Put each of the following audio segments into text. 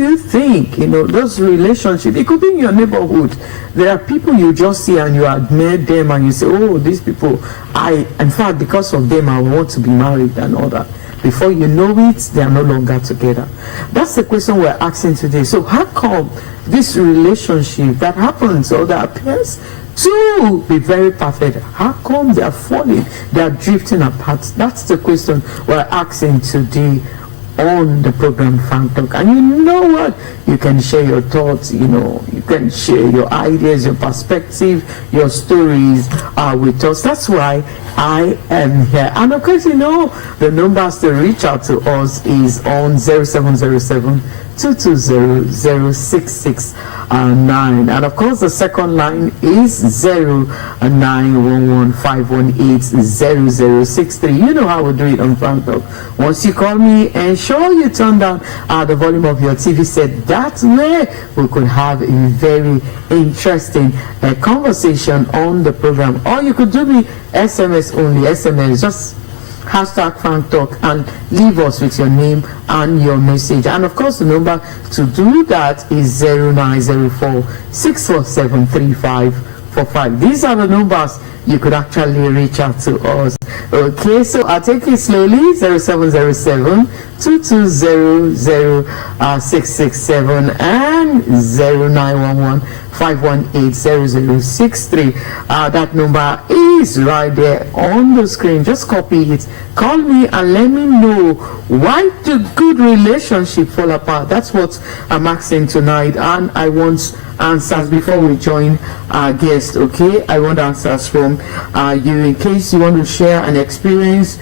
you think, those relationships, it could be in your neighborhood. There are people you just see and you admire them and you say, oh, these people, in fact, because of them, I want to be married and all that. Before you know it, they are no longer together. That's the question we're asking today. So how come this relationship that happens or that appears to be very perfect, how come they are falling, they are drifting apart? That's the question we're asking today on the program Frank Talk. And you know what? You can share your thoughts, you can share your ideas, your perspective, your stories with us. That's why I am here. And of course, the numbers to reach out to us is on 0707 220-066-9, and of course the second line is 0911-518-0063. You know how we do it on Frank Talk. Once you call me, ensure you turn down the volume of your TV set. That way we could have a very interesting conversation on the program. Or you could do me SMS only. SMS, just hashtag Frank Talk, and leave us with your name and your message. And of course, the number to do that is 0904-647-3545. These are the numbers you could actually reach out to us. Okay, so I'll take it slowly. 0707-220-0667 and 0911-518-0063. That number is right there on the screen. Just copy it. Call me and let me know why the good relationship fall apart. That's what I'm asking tonight, and I want answers before we join our guest. Okay, I want answers from you in case you want to share an experience,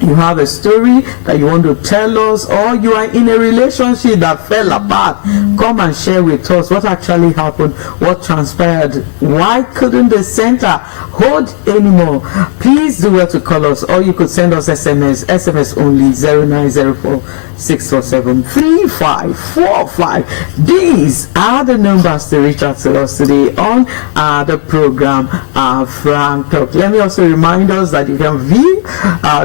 you have a story that you want to tell us, or you are in a relationship that fell apart. Come and share with us what actually happened, what transpired, why couldn't the center hold anymore. Please do well to call us, or you could send us SMS only 0904-647-3545. These are the numbers to reach out to us today on the program Frank Talk. Let me also remind us that you can view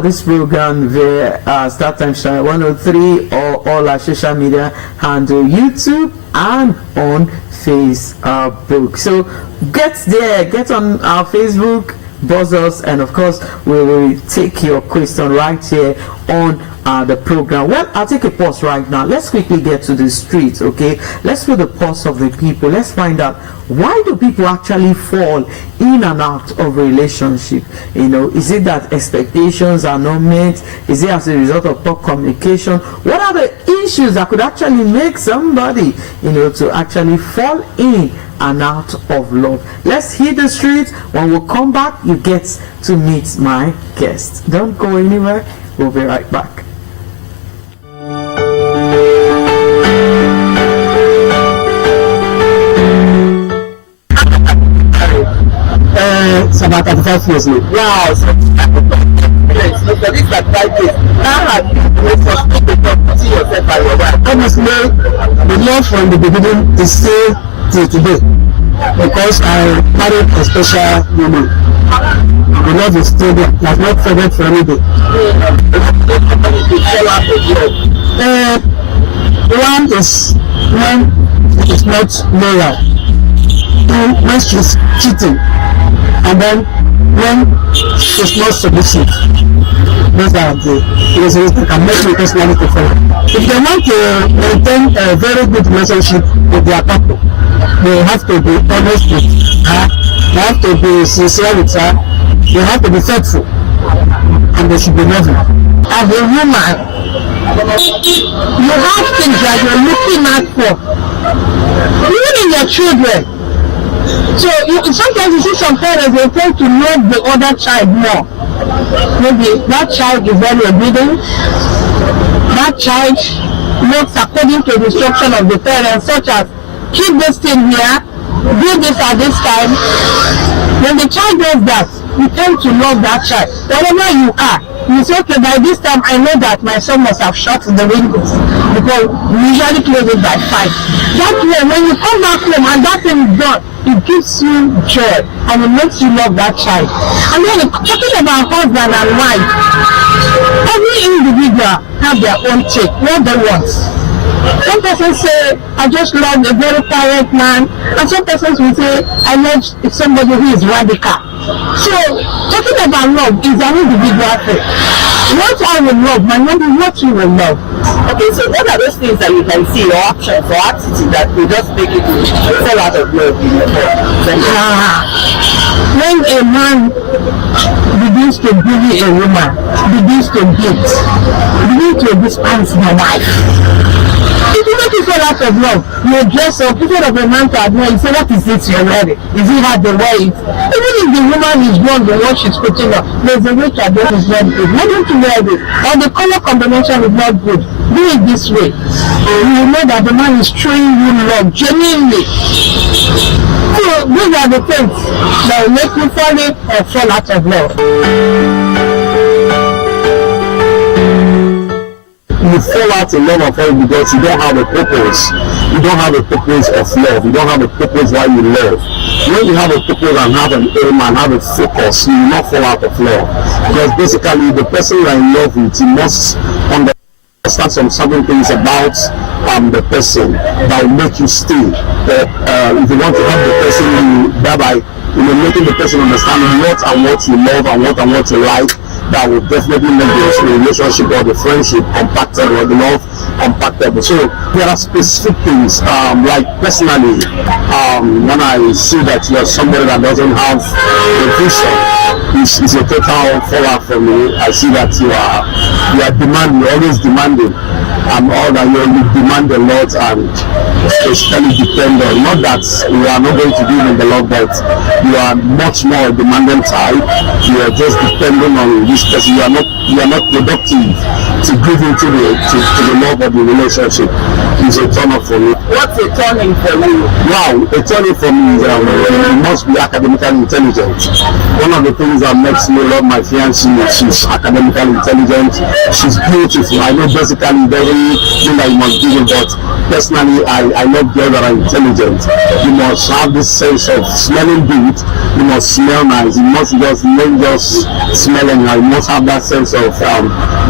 this program via StarTimes Channel 103 or all our social media handle, YouTube and on Facebook. So get there, get on our Facebook, buzz us, and of course we will take your question right here on the program. Well, I'll take a pause right now. Let's quickly get to the streets, okay? Let's feel the pulse of the people. Let's find out, why do people actually fall in and out of relationship? Is it that expectations are not met? Is it as a result of poor communication? What are the issues that could actually make somebody, to actually fall in and out of love? Let's hit the streets. When we come back, you get to meet my guest. Don't go anywhere. We'll be right back. It's about 35 years now. Wow. So for this 35 years, how have you see yourself by your wife? Honestly, the love from the beginning is still till today, because I married a special woman. The love is still there. It has not faded for any day. One is when it is not loyal. Two, when she's cheating. And then when she's not submissive. Those are the reasons that can make me personally to follow. If they want to maintain a very good relationship with their couple, they have to be honest with her, they have to be sincere with her, they have to be faithful, and they should be loving. As a woman, you have things that you're looking out for, even in your children. So sometimes you see some parents, they tend to love the other child more. Maybe that child is very obedient, that child works according to the instruction of the parents, such as keep this thing here, do this at this time. When the child does that, you tend to love that child. Wherever you are, you say, okay, by this time I know that my son must have shut the windows, because we usually close it by 5. That way, when you come back home and that thing is done, it gives you joy and it makes you love that child. And then talking about husband and wife, every individual have their own take, what they want. Some persons say, I just love a very quiet man, and some persons will say, I love somebody who is radical. So, talking about love is an individual thing. What I will love might not be what you will love. Okay, so what are those things that you can see, or actions or attitude that will just make you fall out of love in your heart? When a man begins to bully a woman, begins to beat, begins to despise the wife, it will make you fall out of love. You dress up, instead of a man to admire, you say, what is this you're wearing? Is it hard to wear it? Even if the woman is wrong in what she's putting on, there's a way to admire is not good. Why don't you wear it? Or the color combination is not good. Do it this way. You will know that the man is showing you love genuinely. So these are the things that will make you fall out of love. You fall out in love of love because you don't have a purpose. You don't have a purpose of love. You don't have a purpose why you love. When you have a purpose and have an aim and have a focus, you will not fall out of love. Because basically the person you are in love with, you must understand some certain things about the person that will make you stay. If you want to help the person, you thereby making the person understand what you love and what you like. That will definitely make the relationship or the friendship compatible or the love compatible. So there are specific things, like personally, when I see that you are somebody that doesn't have a vision, it's a total fallout for me. I see that you are demanding, you're always demanding, and all that you demand a lot and especially dependent. Not that you are not going to give in the love, but you are much more a demanding type. You are just depending on this person. You are not productive to give into the love of the relationship. It's a turn off for me. What's a turning for you? Wow, a turning for me is you must be academically intelligent. One of the things that makes me love my fiancée is she's academically intelligent. She's beautiful. I know basically very thing that you must give it, but personally I love girls that are intelligent. You must have this sense of smelling good. You must smell nice. You must just smelling. You must have that sense of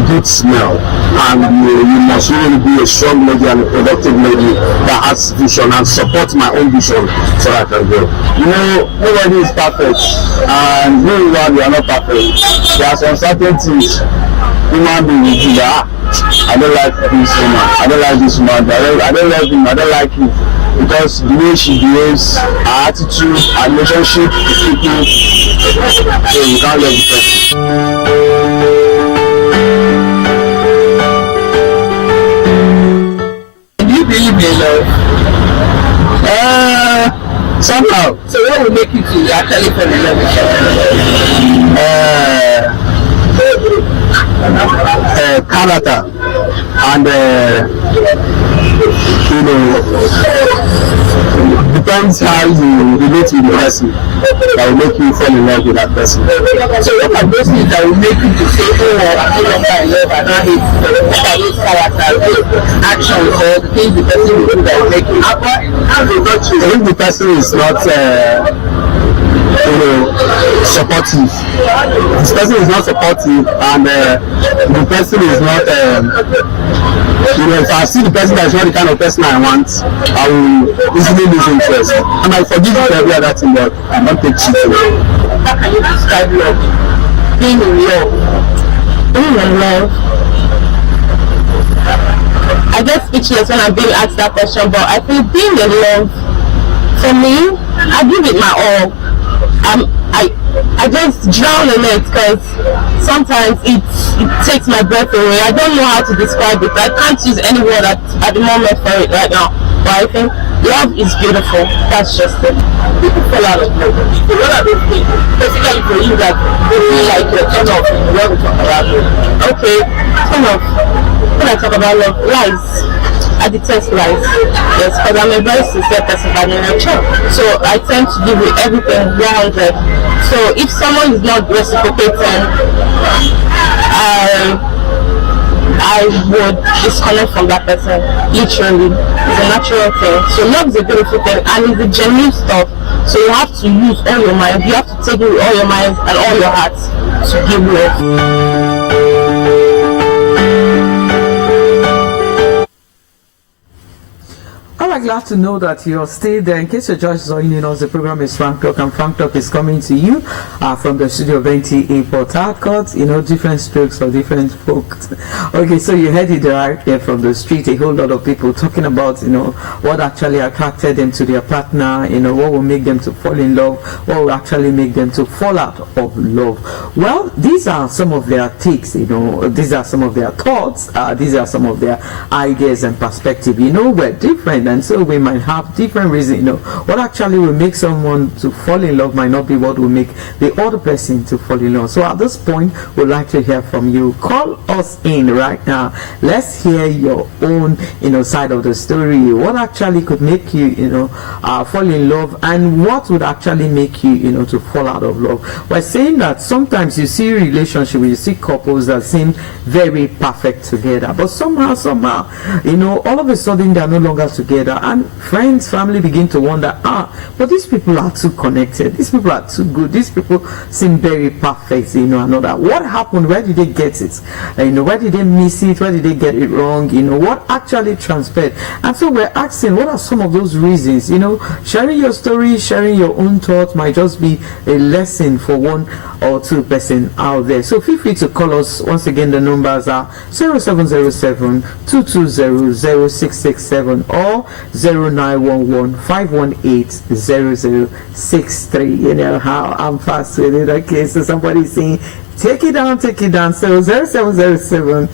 good smell, and you must really be a strong lady and a productive lady that has vision and supports my own vision so I can grow. Nobody is perfect, and we are not perfect. There are some certain things human beings will do that. I don't like this woman. I don't like this woman. I don't like him. I don't like you. Because the way she behaves, her attitude, her relationship with people, so you can't love the person. Do you believe in love? Somehow. So what will make you to actually fall in love with character and depends how you relate with the person that will make you fall in love with that person. So what are those things that will make you to say, oh, I'm no longer in love, I don't hate? What are those characters, those actions, or the things the person will do that will make you if the person is not supportive, this person is not supportive, and the person is not if I see the person that is not the kind of person I want, I will easily lose interest. And I forgive you for every other thing, but I don't take cheating. How can you describe love? Being in love. Being in love. I get speechless when I'm being asked that question, but I think being in love, for me, I give it my all. I just drown in it because sometimes it takes my breath away. I don't know how to describe it. I can't use any word at the moment for it right now. But I think love is beautiful. That's just it. People fall out of love. So what are those things? Basically for you that they feel like you're turn off when we talk about love. Okay, turn off. When I talk about love, lies. I detest lies. Yes, because I'm a very sincere person by nature. So I tend to give you everything 100. So if someone is not reciprocating, I would disconnect from that person. Literally, it's a natural thing. So love is a beautiful thing, and it's a genuine stuff. So you have to use all your mind. You have to take it with all your mind and all your heart to give love. quite glad to know that you're still there. In case you're just joining us, the program is Frank Talk, and Frank Talk is coming to you from the studio of NTA Port Harcourt. Different strokes for different folks. Okay, so you heard it right there from the street. A whole lot of people talking about, what actually attracted them to their partner. What will make them to fall in love. What will actually make them to fall out of love. Well, these are some of their takes. These are some of their thoughts. These are some of their ideas and perspective. We're different, and so we might have different reasons. What actually will make someone to fall in love might not be what will make the other person to fall in love. So at this point, we'd like to hear from you. Call us in right now. Let's hear your own, side of the story. What actually could make you, fall in love, and what would actually make you, to fall out of love? We're saying that sometimes you see relationships, you see couples that seem very perfect together, but somehow, all of a sudden they are no longer together, and friends, family begin to wonder, but these people are too connected, these people are too good, these people seem very perfect, another. What happened? Where did they get it? Where did they miss it? Where did they get it wrong? What actually transpired? And so we're asking, what are some of those reasons? Sharing your story, sharing your own thoughts might just be a lesson for one or two person out there. So feel free to call us. Once again, the numbers are 0707 220 0667 or 0911 518 0063. You know how I'm fast with it. Okay, so somebody's saying, take it down. So 0707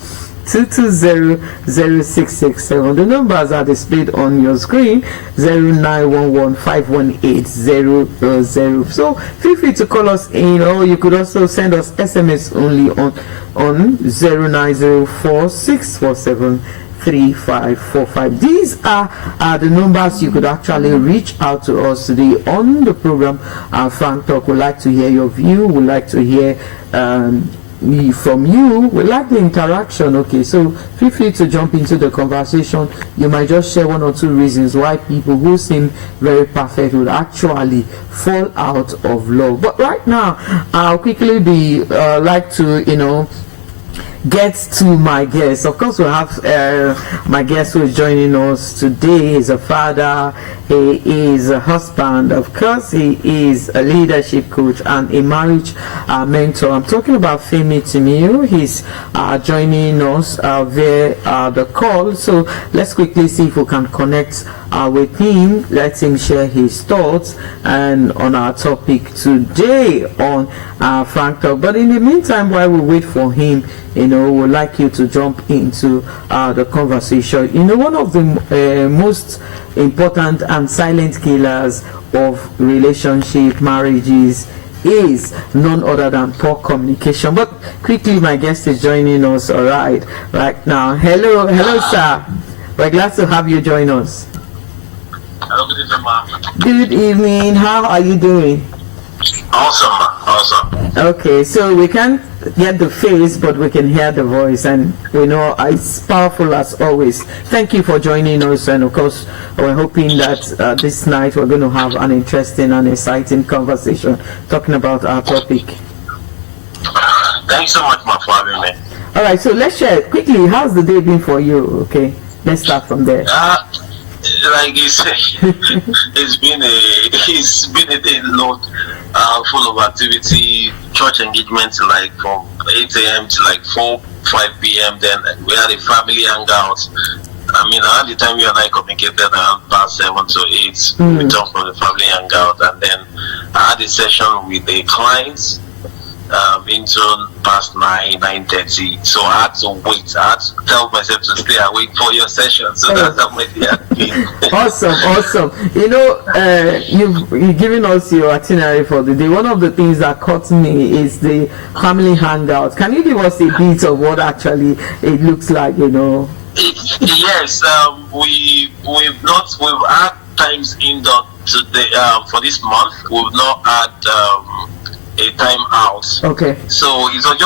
220-0667. The numbers are displayed on your screen, 0911-518-000. So feel free to call us in, or you could also send us SMS only on 0904-647-3545. These are the numbers you could actually reach out to us today on the program. Frank Talk. We'd like to hear your view. We'd like to hear from you. We like the interaction. Okay, so feel free to jump into the conversation. You might just share one or two reasons why people who seem very perfect would actually fall out of love. But right now, I'll quickly be like to get to my guest. Of course, we have my guest who is joining us today. He's a father, he is a husband, of course, he is a leadership coach and a marriage mentor. I'm talking about Femi Timiyu. He's joining us via the call. So let's quickly see if we can connect with him. Let him share his thoughts and on our topic today on Frank Talk. But in the meantime, while we wait for him, we'd like you to jump into the conversation. One of the most important and silent killers of relationship, marriages, is none other than poor communication. But quickly, my guest is joining us right now. Hello, sir. We're glad to have you join us. Hello, good evening, ma'am. Good evening. How are you doing? Awesome. Okay, so we can't get the face, but we can hear the voice, and we know it's powerful as always. Thank you for joining us, and of course, we're hoping that this night we're going to have an interesting and exciting conversation talking about our topic. Thanks so much, ma, for having me. All right, so let's share quickly. How's the day been for you? Okay, let's start from there. Like you say, it's been a day long, full of activity, church engagements like from 8 a.m. to like 5 p.m. Then we had a family hangout. Around the time you and I communicated around past 7 to 8, we talked from the family hangout, and then I had a session with the clients into past 9:30. So I had to wait. I had to tell myself to stay awake for your session. So that's how my day had been. Awesome. You've given us your itinerary for the day. One of the things that caught me is the family hangout. Can you give us a bit of what actually it looks like? Yes, we've had times indoor today for this month. We've not had a time out. Okay. So it was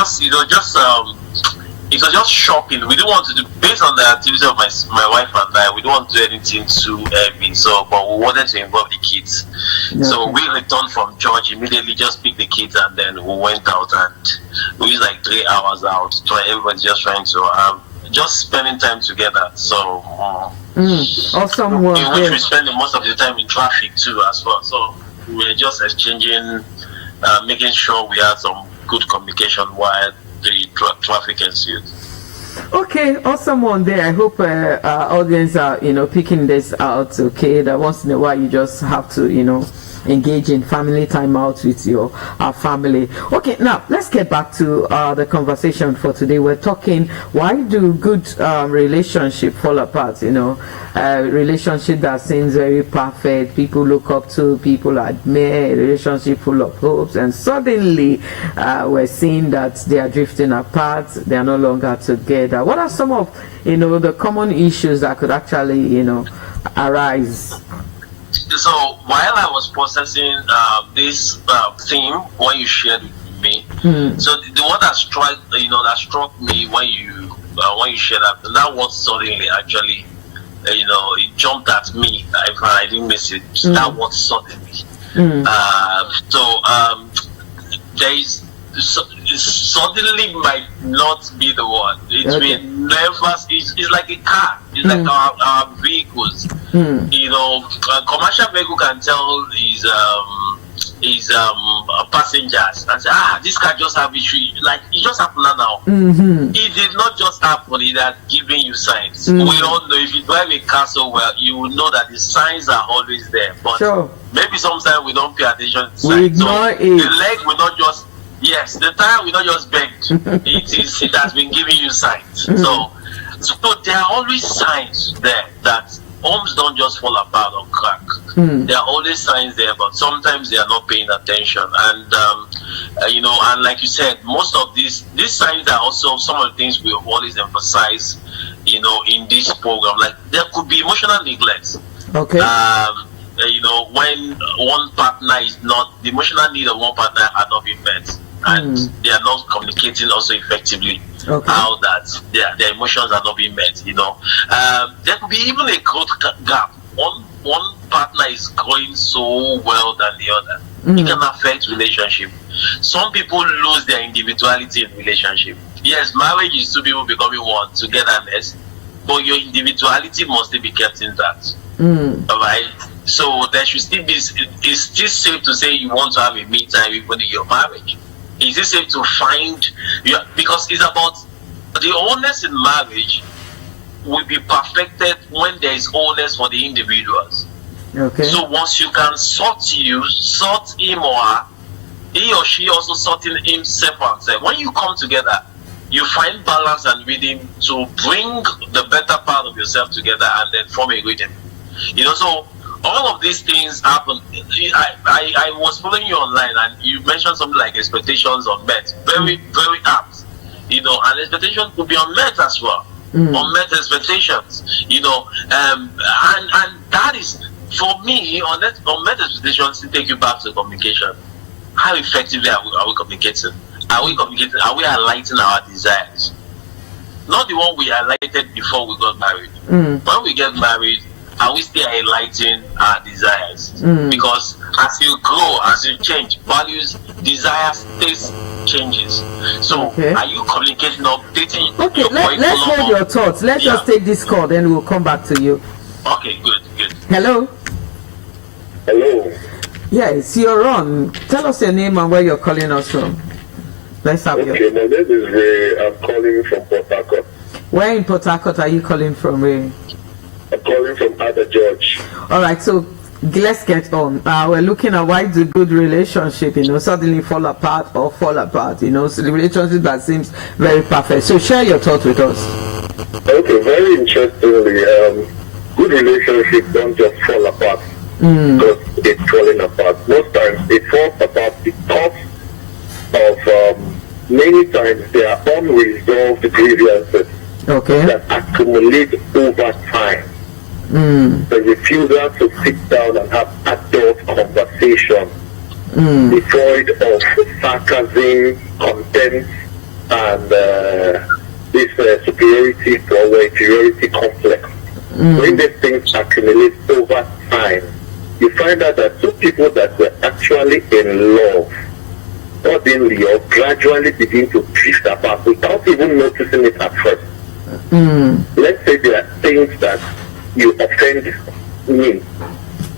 just shopping. We didn't want to do, based on the activity of my wife and I, we don't want to do anything too heavy. But we wanted to involve the kids. Okay. So we returned from church immediately, just picked the kids, and then we went out, and we used like 3 hours out. Everybody just trying to just spending time together. So Or someone in which we spend most of the time in traffic too as well. So we're just exchanging, making sure we have some good communication while the traffic ensues. Okay, awesome one there. I hope our audience are, picking this out. Okay, that once in a while you just have to, engage in family time out with your family. Okay, now let's get back to the conversation for today. We're talking, why do good relationship fall apart? Relationship that seems very perfect, people look up to, people admire, relationship full of hopes, and suddenly we're seeing that they are drifting apart, they are no longer together. What are some of the common issues that could actually arise? So while I was processing this theme when you shared with me, so the one that struck me when you shared that was suddenly actually, it jumped at me. If I didn't miss it, that was suddenly. There is suddenly might not be the one. It's been nervous. It's like a car. It's like our vehicles. Commercial vehicle can tell his passengers and say, this car just have issue. Like it just happened now. It did not just happen. It has given you signs. We all know, if you drive a car so well, you will know that the signs are always there. But maybe sometimes we don't pay attention to signs. We ignore it. The leg will not just. Yes, the tire will not just bend. It has been giving you signs. So there are always signs there that homes don't just fall apart or crack. There are always signs there, but sometimes they are not paying attention. And and like you said, most of these signs are also some of the things we always emphasize, in this program. Like there could be emotional neglect. Okay. When one partner is not, the emotional need of one partner are not being met, and they are not communicating also effectively. How that their emotions are not being met. There could be even a growth gap. One partner is growing so well than the other. It can affect relationship. Some people lose their individuality in relationship. Yes, marriage is two people becoming one, togetherness, but your individuality must be kept intact. All right. So there should still be. It's still safe to say you want to have a me time even in your marriage. Is it safe to find? Because it's about the wholeness in marriage will be perfected when there is wholeness for the individuals. Okay. So once you can sort him or her, he or she also sorting himself or herself. When you come together, you find balance and rhythm to bring the better part of yourself together and then form a rhythm. So all of these things happen. I was following you online and you mentioned something like expectations unmet. Very, very apt. And expectations could be unmet as well. Unmet expectations. And that is, for me, unmet expectations to take you back to communication. How effectively are we communicating? Are we communicating? Are we highlighting our desires? Not the one we highlighted before we got married. When we get married, are we still highlighting our desires? Because as you grow, as you change, values, desires, taste changes. So are you communicating, updating your let's hear your thoughts. Let's just take this call, then we'll come back to you. Okay, good. Hello? Hello. Yes, you're on. Tell us your name and where you're calling us from. Let's have you. Okay, my name is Ray. I'm calling from Port Harcourt. Where in Port Harcourt are you calling from, Ray? I'm calling from Ada George. All right, so let's get on. We're looking at why the good relationship, suddenly fall apart. So the relationship that seems very perfect. So share your thoughts with us. Okay, very interestingly, good relationships don't just fall apart because it's falling apart. Most times it falls apart because of many times there are unresolved grievances that accumulate over time. The refusal to sit down and have adult conversation, devoid of sarcasm, contempt, and this superiority or inferiority complex. When these things accumulate over time, you find out that two people that were actually in love suddenly or gradually begin to drift apart without even noticing it at first. Let's say there are things that you offend me.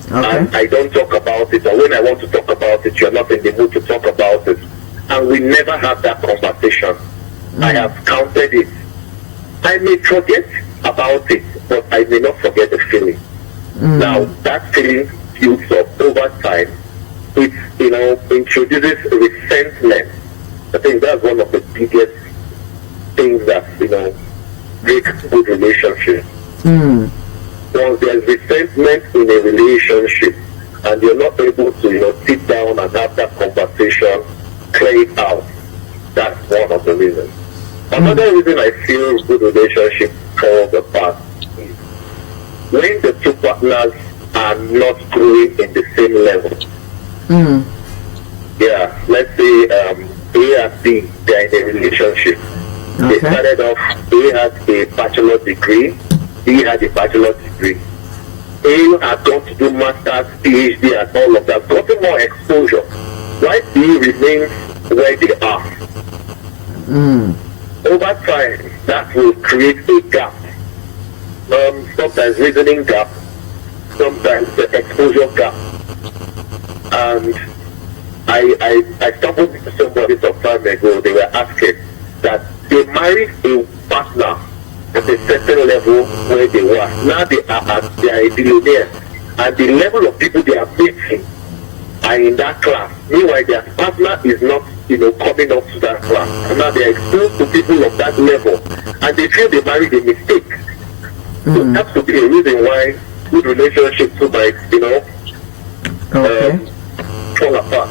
And I don't talk about it, or when I want to talk about it, you're not in the mood to talk about it. And we never have that conversation. I have counted it. I may forget about it, but I may not forget the feeling. Now, that feeling builds up over time. It, introduces resentment. I think that's one of the biggest things that, break good relationships. Once there's resentment in a relationship and you're not able to, sit down and have that conversation, clear it out, that's one of the reasons. Another reason I feel good relationships fall apart is when the two partners are not growing in the same level. Yeah, let's say A and B, they're in a relationship. They started off, A had a bachelor's degree, B had a bachelor's degree. A had gone to do master's, PhD, and all of that, gotten more exposure. While B remains where they are. Over time, that will create a gap. Sometimes reasoning gap, sometimes the exposure gap. And I stumbled into somebody some time ago. They were asking that they married a partner at a certain level where they were. Now they are a billionaire, and the level of people they are meeting are in that class. Meanwhile, their partner is not, coming up to that class. And now they are exposed to people of that level, and they feel they married a mistake. So that could be a reason why good relationships might, fall apart.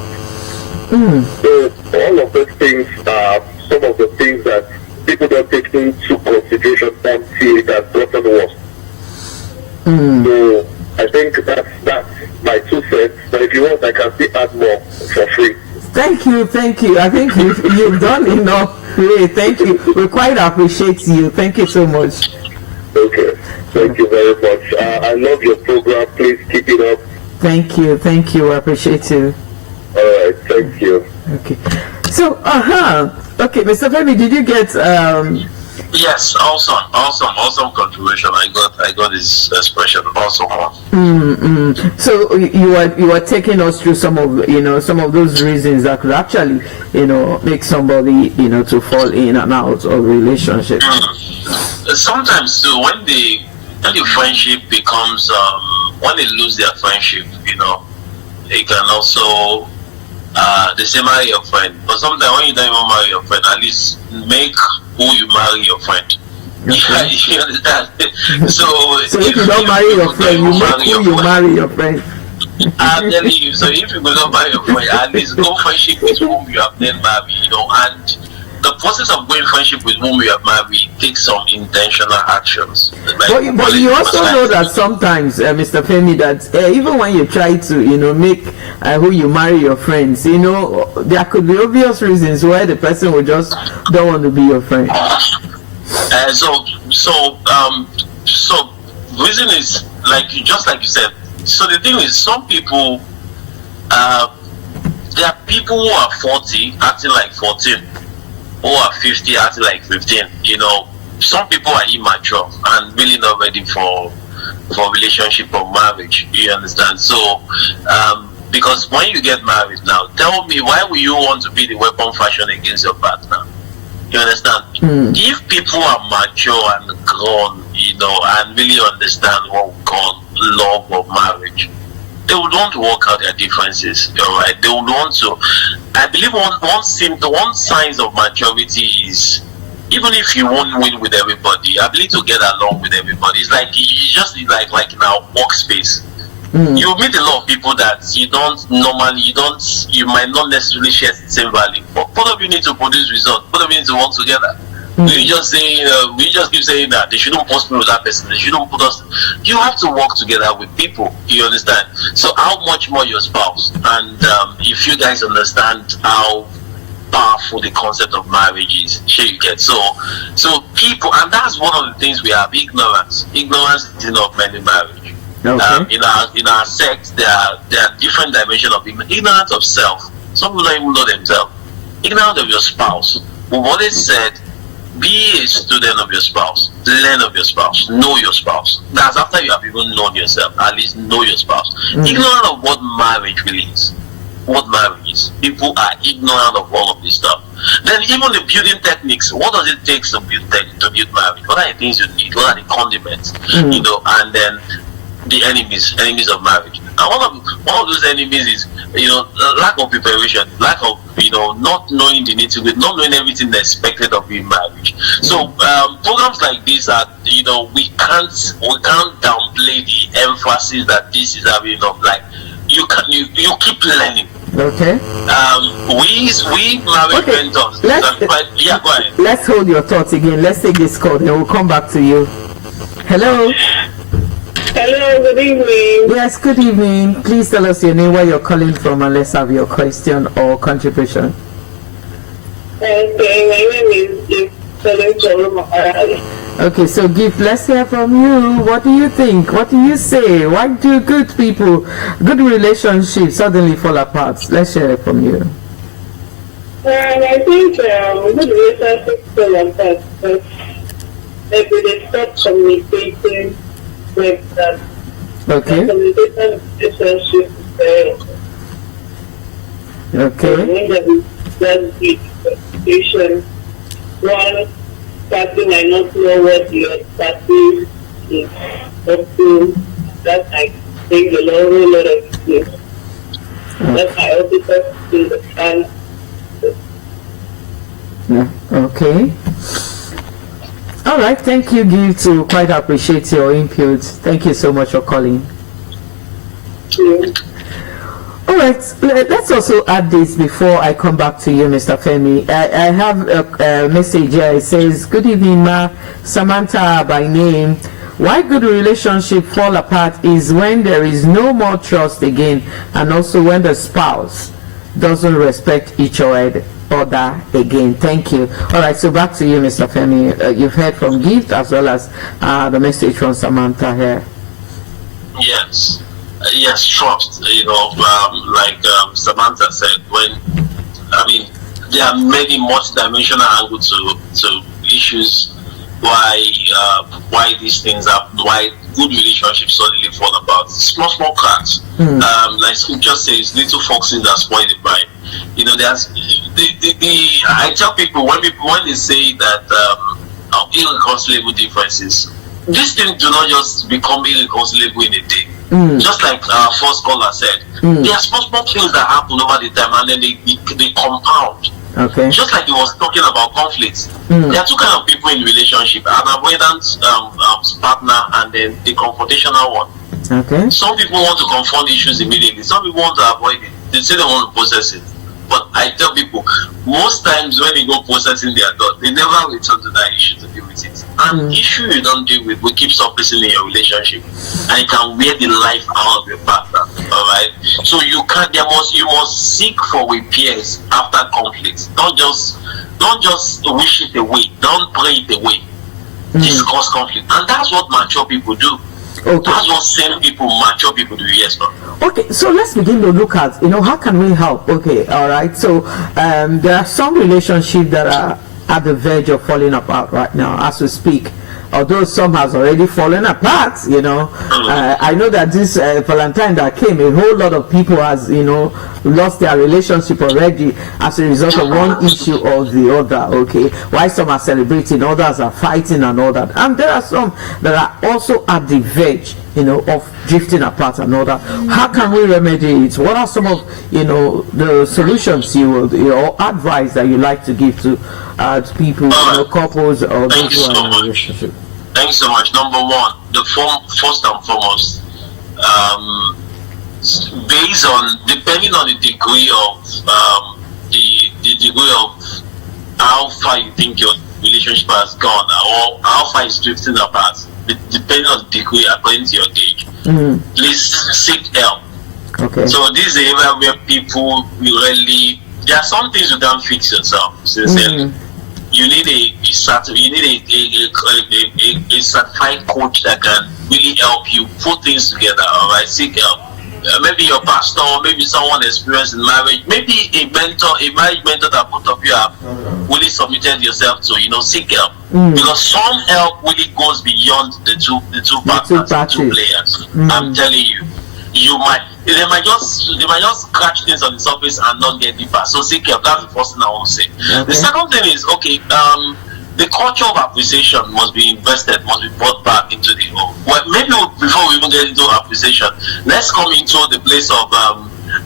So all of those things are some of the things that people don't take into consideration until it has gotten worse. So I think that's my 2 cents. But if you want, I can still add more for free. Thank you. I think you've done enough. Really, thank you. We quite appreciate you. Thank you so much. Okay. Thank you very much. I love your program. Please keep it up. Thank you. I appreciate you. All right. Thank you. Okay. So, okay, Mr. Femi, did you get Yes, awesome contribution. I got his expression. Awesome one. So you were taking us through some of those reasons that could actually make somebody to fall in and out of relationship. Sometimes too, when the friendship becomes when they lose their friendship, it can also they say marry your friend, but sometimes when you don't even marry your friend, at least make who you marry your friend. Okay. You understand? So if you don't marry your friend, you make who you marry your friend. I'm telling you, so if you don't marry your friend, at least go friendship with whom you have then married, and the process of going friendship with whom you have married takes some intentional actions. But you also know that sometimes, Mr. Femi, that even when you try to, make who you marry your friends, there could be obvious reasons why the person will just don't want to be your friend. So reason is just like you said. So the thing is, some people, there are people who are 40 acting like 14. Who are 50 acting like 15. Some people are immature and really not ready for relationship or marriage. You understand? So because when you get married now, tell me, why will you want to be the weapon fashioned against your partner? You understand? If people are mature and grown, and really understand what we call love of marriage, they would want to work out their differences. All right, they would want to. I believe one sign of maturity is, even if you won't win with everybody, I believe to get along with everybody. It's like you just need like in our workspace. You meet a lot of people that you might not necessarily share the same value, but both of you need to produce results. Both of you need to work together. We just keep saying that they shouldn't post me with that person. They shouldn't put us. You have to work together with people. You understand? So how much more your spouse? And if you guys understand how powerful the concept of marriage is, sure you get. So people, and that's one of the things we have: ignorance. Ignorance is not many marriage. Okay. In our sect, there are different dimensions of ignorance of self. Some people don't even know themselves. Ignorance of your spouse. We've always said, be a student of your spouse. Learn of your spouse. Know your spouse. That's after you have even known yourself. At least know your spouse. Ignorant of what marriage really is. What marriage is. People are ignorant of all of this stuff. Then even the building techniques. What does it take to build marriage? What are the things you need? What are the condiments? You know, and then the enemies of marriage. And one of those enemies is, you know, lack of preparation, lack of, you know, not knowing the nitty-gritty, not knowing everything that's expected of you in marriage. So programs like this are, you know, we can't downplay the emphasis that this is having of, like, you keep learning. Okay. We marriage mentors. Yeah, go ahead. Let's hold your thoughts again. Let's take this call, then we'll come back to you. Hello. Hello, good evening. Yes, good evening. Please tell us your name, where you're calling from, and let's have your question or contribution. Okay, my name is Gift. Okay, so Gift, let's hear from you. What do you think? What do you say? Why do good relationships suddenly fall apart? Let's hear it from you. I think good relationships fall apart because maybe they stop communicating with them. Okay. Communication relationship is very okay. When there is that deep communication, one party might not know what the other party is up to. That might take a whole lot of things. That might also understand. Okay. All right. Thank you, Gift. To quite appreciate your input. Thank you so much for calling. Yeah. All right, let's also add this before I come back to you, Mr. Femi. I have a message here. It says, good evening, Ma. Samantha by name. Why good relationship fall apart is when there is no more trust again, and also when the spouse doesn't respect each other again. Thank you. All right, so back to you, Mr. Femi. You've heard from Gift as well as the message from Samantha here. Yes. Yes, trust. You know, like Samantha said, there are many multi-dimensional angles to issues why these things happen, why good relationships suddenly fall apart. Small cracks. Like scripture says, little foxes that spoil the vine. You know, there's I tell people when they say that irreconcilable differences, these things do not just become irreconcilable in a day. Just like our first caller said, there are small things that happen over the time, and then they compound. Okay. Just like he was talking about conflicts, there are two kinds of people in relationship: an avoidant partner, and then the confrontational one. Okay. Some people want to confront issues immediately. Some people want to avoid it. They say they want to process it. But I tell people, most times when they go processing their thought, they never return to that issue to deal with it. And issue you don't deal with will keep surfacing in your relationship, and it can wear the life out of your partner. All right. So you must seek for repairs after conflict. Don't just wish it away. Don't pray it away. Discuss conflict, and that's what mature people do. Okay. That's what same people, mature people do. Yes, ma'am. Okay, so let's begin to look at, how can we help? Okay, all right. So there are some relationships that are at the verge of falling apart right now as we speak. Although some has already fallen apart, I know that this Valentine that came, a whole lot of people has, lost their relationship already as a result of one issue or the other. Okay, why some are celebrating, others are fighting and all that, and there are some that are also at the verge, of drifting apart and all that. How can we remedy it? What are some of, the solutions you would, or advice that you like to give to people, couples or those who are in a relationship? Thanks so much. Number one, first and foremost, depending on the degree of how far you think your relationship has gone, or how far it's drifting apart, depending on the degree according to your age, please seek help. Okay. So this is an area where people there are some things you can't fix yourself, sincerely. You need a certified coach that can really help you put things together. All right, seek help. maybe your pastor, maybe someone experienced in marriage, maybe a marriage mentor that both of you have really submitted yourself to, seek help. Because some help really goes beyond the two partners, the two players. I'm telling you, they might just scratch things on the surface and not get deeper. So seek help. That's the first thing I want to say. Okay. The second thing is, the culture of appreciation must be brought back into the home. Well, maybe before we even get into appreciation, let's come into the place of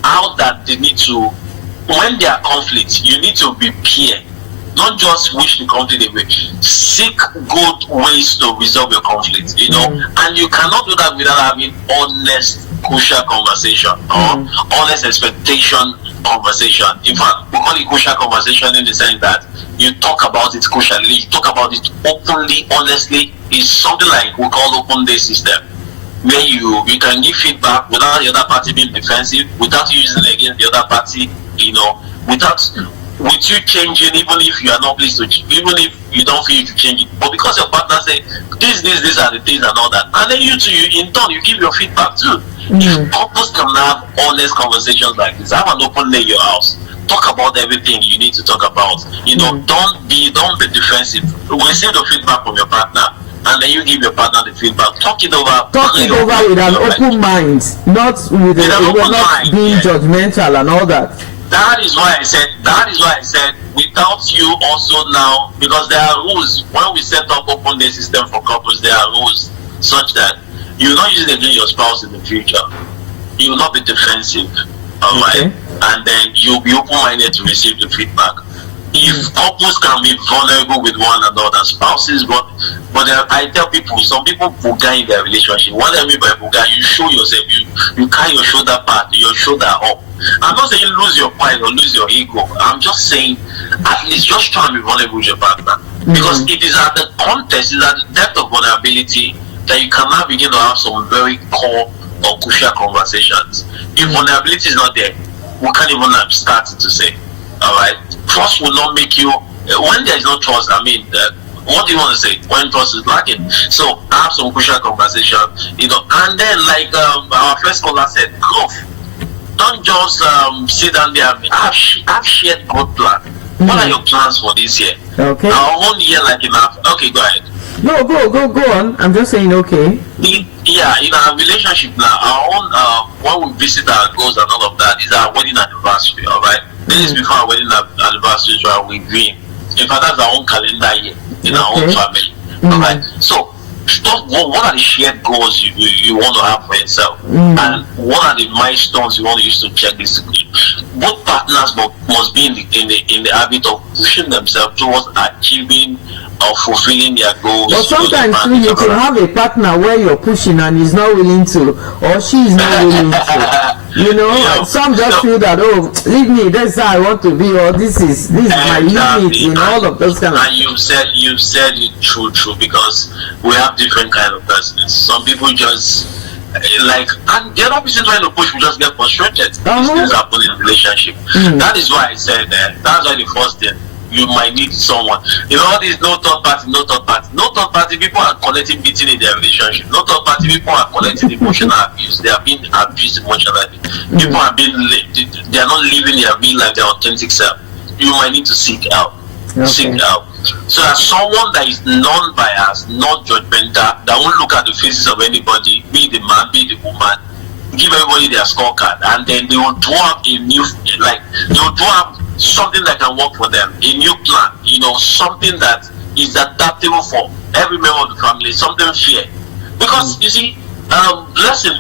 how that they need to, when there are conflicts, you need to be peer. Not just wish the conflict away. Seek good ways to resolve your conflict, and you cannot do that without having honest, crucial conversation or honest expectation conversation. In fact, we call it crucial conversation in the sense that you talk about it crucially, you talk about it openly, honestly. It's something like we call open day system, where you can give feedback without the other party being defensive, without using it against the other party, with you changing, even if you are not pleased to, even if you don't feel you to change it, but because your partner say these are the things and all that, and then you in turn you give your feedback too. If couples can have honest conversations like this, have an open day in your house, talk about everything you need to talk about. Don't be defensive. Receive the feedback from your partner, and then you give your partner the feedback. Talk it over with an open mind, not with not being judgmental and all that. That is why I said without you also now, because there are rules. When we set up open day system for couples, there are rules such that you will not use it against your spouse in the future. You will not be defensive, alright? And then you'll be open-minded to receive the feedback. If couples can be vulnerable with one another, spouses, but I tell people, some people buga in their relationship. What I mean by buga, you show yourself, you carry your shoulder up. I'm not saying lose your pride or lose your ego. I'm just saying at least just try and be vulnerable with your partner. Because it is at the context, it is at the depth of vulnerability that you can now begin to have some very core or crucial conversations. If vulnerability is not there, we can't even start to say. Alright? Trust will not make you, when there is no trust, what do you want to say? When trust is lacking. So have some crucial conversation, and then like our first caller said, growth. Don't just sit down there and have shared growth plan. What are your plans for this year? Okay. Our own year like enough. Okay, go ahead. No, go on. I'm just saying okay. In our relationship now, our own when we visit our goals and all of that is our wedding anniversary, alright? This is before our wedding anniversary, so we dream. In fact, that's our own calendar year in our own family. Alright. So what are the shared goals you want to have for yourself? And what are the milestones you want to use to check this? Both partners must be in the habit of pushing themselves towards achieving or fulfilling their goals. But sometimes you can have a partner where you're pushing and he's not willing to, or she's not willing to. Some just feel that, leave me, that's how I want to be, or this is my limit, all of those kind of. And you said it true, because we have different kind of persons. Some people just and the other person trying to push will just get frustrated. These things happen in a relationship. That is why I said that. That's why the first thing, you might need someone. All these no third party people are collecting beating in their relationship. No third party people are collecting emotional abuse. They are being abused emotionally. People are they are not living their real life, their authentic self. You might need to seek out. Seek out. So that someone that is non-biased, not judgmental, that won't look at the faces of anybody, be the man, be the woman, give everybody their scorecard, and then they will draw up a new, they will draw up something that can work for them, a new plan, something that is adaptable for every member of the family, something fair. Because you see,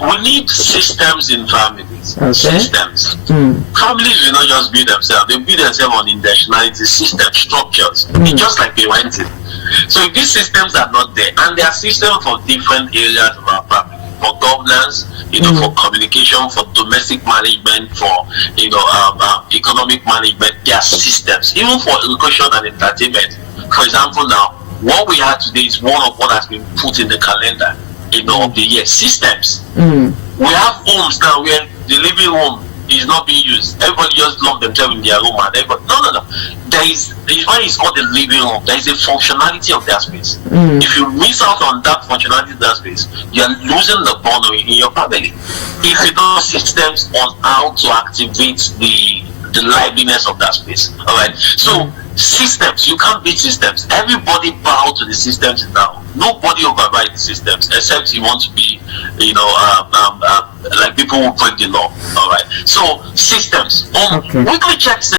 we need systems in families. Systems. Families will not just build themselves, they build themselves on intentionality, systems, structures. It's just like parenting. So if these systems are not there, and there are systems for different areas of our family, for governance, for communication, for domestic management, for economic management, there are systems. Even for education and entertainment. For example, now what we have today is one of what has been put in the calendar, of the year. Systems. We have homes now where the living room is not being used. Everybody just lock themselves in their room and everybody. No. There is why it's called the living room. There is a functionality of that space. If you miss out on that functionality of that space, you're losing the bond in your family. If you don't have systems on how to activate the liveliness of that space. Alright. So systems, you can't beat systems. Everybody bow to the systems now. Nobody override the systems except you want to be, like people who break the law. Alright. So systems. Okay. Weekly checks